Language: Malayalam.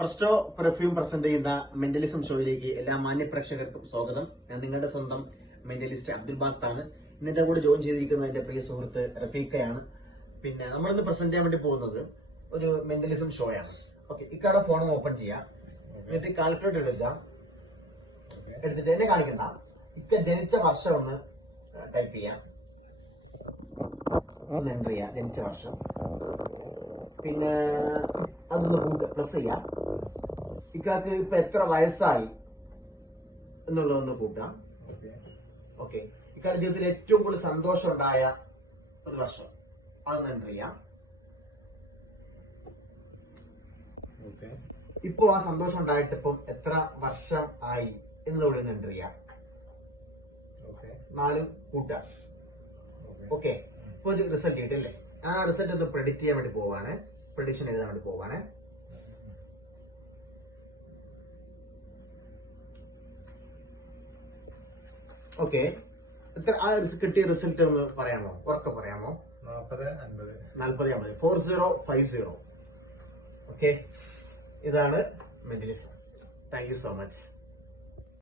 പ്രസ്റ്റോ പെർഫ്യൂം പ്രസന്റ് ചെയ്യുന്ന മെന്റലിസം ഷോയിലേക്ക് എല്ലാ മാന്യ പ്രേക്ഷകർക്കും സ്വാഗതം. ഞാൻ നിങ്ങളുടെ സ്വന്തം മെന്റലിസ്റ്റ് അബ്ദുൽ ബാസ് ആണ്. ഇന്നിന്റെ കൂടെ ജോയിൻ ചെയ്തിരിക്കുന്ന എന്റെ പ്രിയ സുഹൃത്ത് റഫീഖയാണ്. പിന്നെ നമ്മളിന്ന് പ്രസന്റ് ചെയ്യാൻ വേണ്ടി പോകുന്നത് ഒരു മെന്റലിസം ഷോ ആണ്. ഓക്കെ, ഇക്കാടെ ഫോൺ ഓപ്പൺ ചെയ്യാം, എന്നിട്ട് കാൽക്കുലേറ്റർ എടുക്കുക. എടുത്തിട്ട് എന്നെ കാണിക്കണ്ട, ഇക്ക ജനിച്ച വർഷം ഒന്ന് ടൈപ്പ് ചെയ്യാം, ഒന്ന് എൻ്റർ ചെയ്യാം ജനിച്ച വർഷം. പിന്നെ അതൊന്ന് കൂട്ടുക, പ്ലസ് ചെയ്യാം. ഇക്കാക്ക് ഇപ്പൊ എത്ര വയസ്സായി എന്നുള്ളതൊന്ന് കൂട്ടാം. ഓക്കെ, ഇക്കാരുടെ ജീവിതത്തിൽ ഏറ്റവും കൂടുതൽ സന്തോഷം ഉണ്ടായ ഒരു വർഷം അതൊന്ന് എൻ്റർ ചെയ്യാം. ഇപ്പൊ ആ സന്തോഷം ഉണ്ടായിട്ട് ഇപ്പം എത്ര വർഷം ആയി എന്നതോടെ ഒന്ന് എൻ്റർ ചെയ്യാം. 4 കൂട്ടാം. ഓക്കെ, ഇപ്പൊ ഒരു റിസൾട്ട് കിട്ടില്ലേ? ഞാൻ ആ റിസൾട്ട് ഒന്ന് പ്രെഡിക്റ്റ് ചെയ്യാൻ വേണ്ടി പോവാണ്, പ്രഡിക്ഷൻ എഴുതാൻ വേണ്ടി പോവാണ്. ഓക്കെ, ആ കിട്ടിയ റിസൾട്ട് ഒന്ന് പറയാമോ? ഉറക്കെ പറയാമോ? 4050 4050. ഓക്കെ, ഇതാണ് mentalism. Thank you so much.